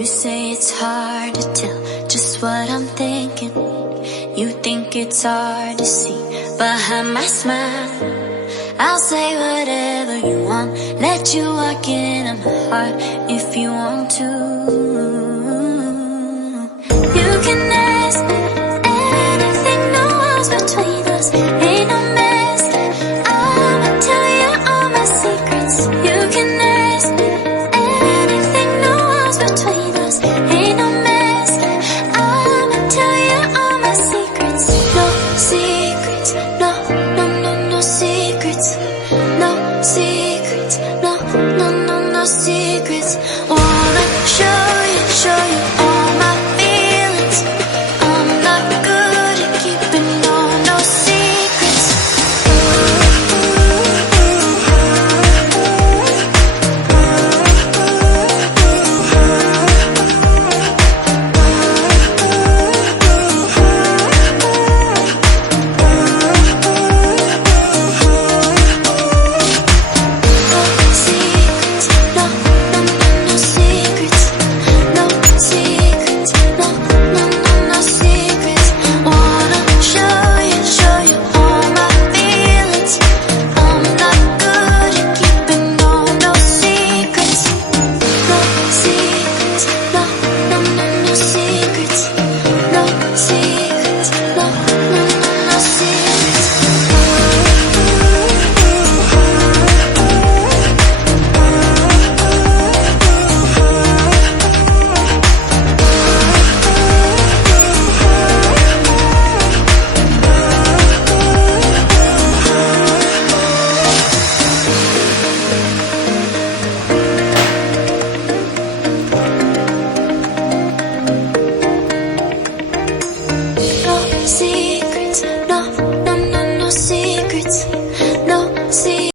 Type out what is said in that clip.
You say it's hard to tell just what I'm thinking. You think it's hard to see behind my smile. I'll say whatever you want, let you walk into my heart if you want to. You can ask me anything, no walls between us, ain't no mask. I'ma tell you all my secrets. You can ask me anything, no walls between us, ain't no mask. I'ma tell you all my secrets. No secrets, no, no, no, no secrets. No secrets, no, no, no, no secrets.